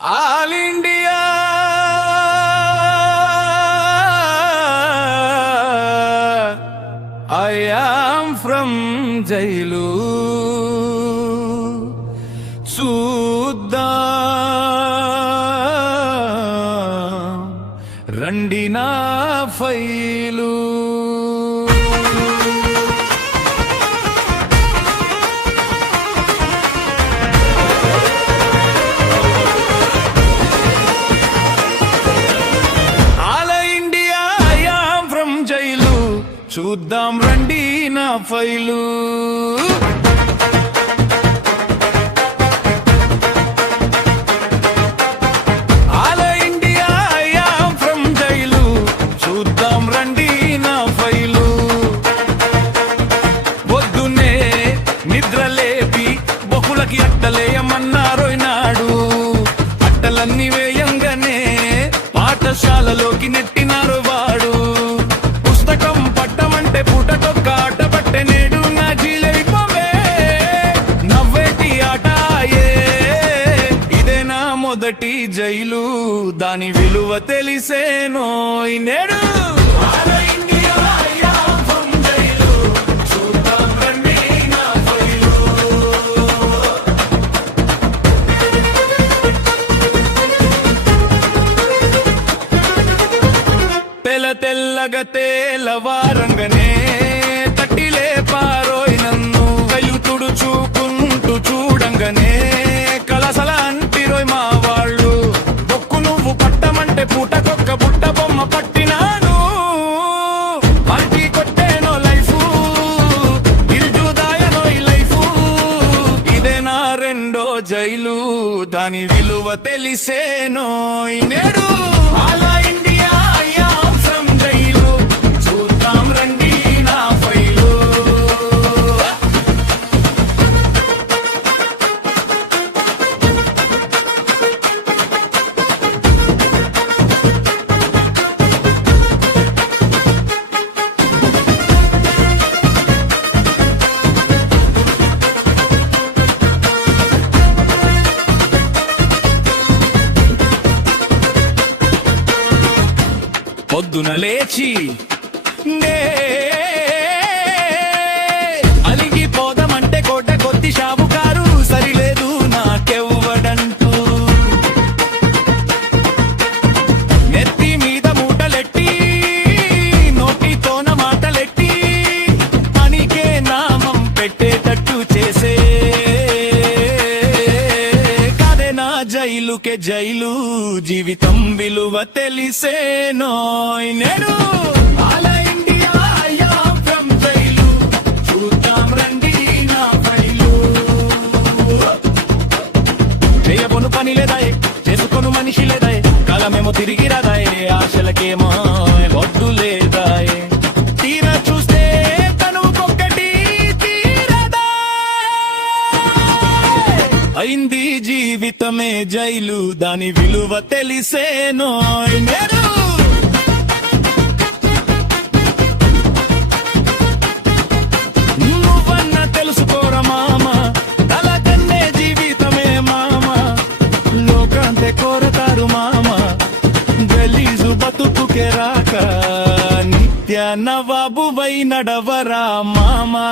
All India I am from jail చూద్దాం రండి నా ఫైలు. చూద్దాం రండి నా file. All India I am from jail చూద్దాం రండి నా ఫైలు. పొద్దున్నే నిద్రలేపి బహుళకి అట్టలేయమన్నారోయినాడు. అట్టలన్నీ వేయంగానే పాఠశాలలోకి నెట్టినారు వాడు. మొదటి జైలు దాని విలువ తెలిసేనో నేడు. తెల్లగా తేలవారంగనే తట్టిలే పారోయి నన్ను కళ్ళు తుడుచుకుంటూ చూడంగానే కలసల అంటిరోయ్ మా వాళ్ళు. బొక్కు నువ్వు పట్టమంటే పూటకొక్క బుట్ట బొమ్మ పట్టినాను. పార్టీ కొట్టేనో లైఫ్ ఇల్జుదాయనో ఈ లైఫ్. ఇదే నా రెండో జైలు దాని విలువ తెలిసేనో నేడు. All India I am from jail చూద్దాం రండి నా ఫైలు. పొద్దున లేచి అలిగిపోదామంటే కోట కొద్ది షావుకారు సరిలేదు నాకెవ్వడంటూ. నెత్తి మీద మూటలెట్టి నోటితోన మాటలెట్టి పనికే నామం పెట్టేటట్టు చేసే కాదే నా జైలుకే జైలు జీవితం విలువ తెలిసేనో నేడు. All India I am from jail చూద్దాం రండి నా ఫైలు. చేయబోను పని లేదాయే చేసుకోను మనిషి లేదాయే కాలమేమో తిరిగి రాదాయే ఆశలకేమో ఒడ్డు లేదాయే. తీరా చూస్తే తనుకొక్కటి తీరదా అయింది జీవితమే జైలు దాని విలువ తెలిసేనో నేడు. నువ్వన్న తెలుసుకోర మామ తలకన్నే జీవితమే మామ. లోకాంతే కోరతారు మామ గలీజు బతుకుకే రాక నిత్య నవాబువై నడవరా మామా.